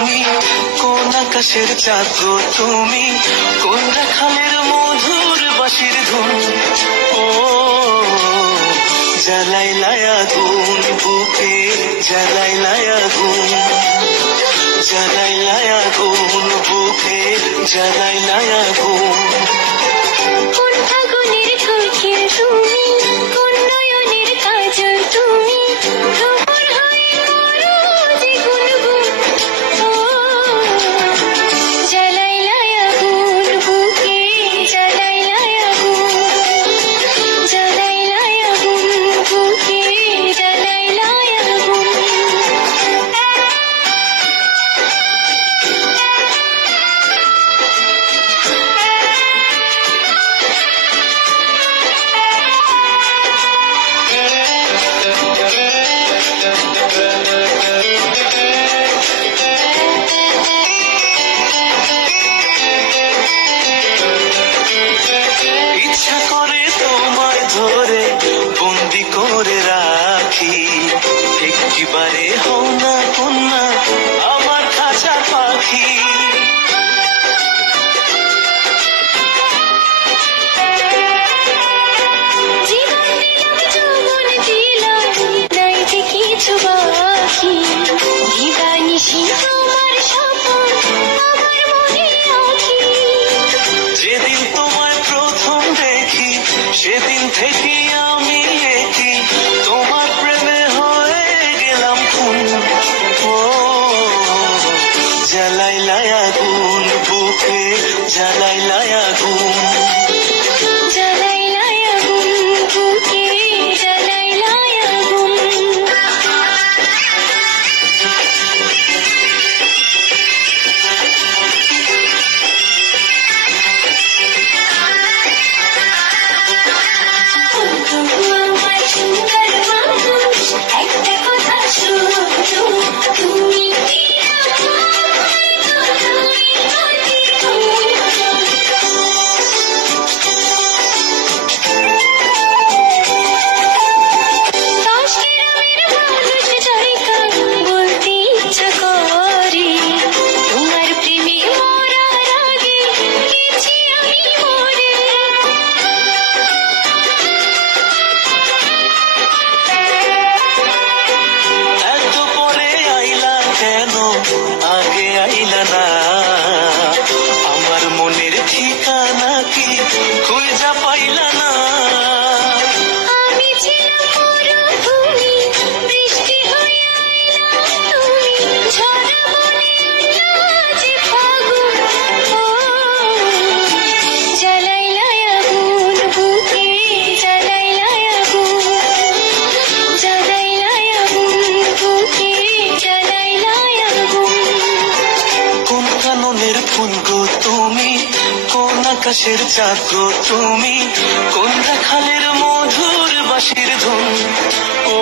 তুমি, কোন আকাশের চাঁদ গো তুমি, কোন রাখালের মধুর বাঁশির ধুন। ও জ্বালাইলায় আগুন বুকে, জ্বালাইলায় আগুন, জ্বালাইলায় আগুন বুকে, জ্বালাইলায় আগুন। কোন আগুনের কোকিল তুমি, কোন নয়নের কাজল তুমি, ভ্রমর হয়ে করো যে গুনগুন। ও জ্বালাইলায় আগুন বুকে, জ্বালাইলায় আগুন, জ্বালাইলায় আগুন বুকে, জ্বালাইলায় আগুন। ইচ্ছা করে তোমায় ধরে বন্দি করে রাখি, একটিবারে হও না কন্যা আমার খাঁচা পাখি। জীবন দিলাম, যৌবন দিলাম, নাই যে কিছু বাকি। দিবানিশি তোমার স্বপন আমার মনে আঁকি। যেদিন তোমায় প্রথম দেখি সেদিন থেকে আমি একই, তোমার প্রেমে হয়ে গেলাম খুন। ও জ্বালাইলায় আগুন বুকে, জ্বালাইলায় আগুন, জ্বালাইলায় আগুন বুকে, জ্বালাইলায় আগুন। তবু আমার সুন্দর মানুষ, একটা কথা শোনো, তুমি কি আমায় দশ গ্রামের মানুষ জায়গা বলতে ইচ্ছা করে, তোমার প্রেমে মরার আগে গেছি আমি মরে। এত পরে আইলা কেন, আগে আইলা না? আমার মনের ঠিকানা কি খুঁজা পাইলা না? আমি ছিলাম মরুভূমি, বৃষ্টি হয়ে আইলা তুমি, ঝরা মনে আনলা যে ফাগুন। ও জ্বালাইলায় আগুন বুকে, জ্বালাইলায় আগুন, জ্বালাইলায় আগুন বুকে, জ্বালাইলায় আগুন। কোন কাননের ফুল গো তুমি, কোন আকাশের চাঁদ গো তুমি, কোন রাখালের মধুর বাঁশির ধুন। ও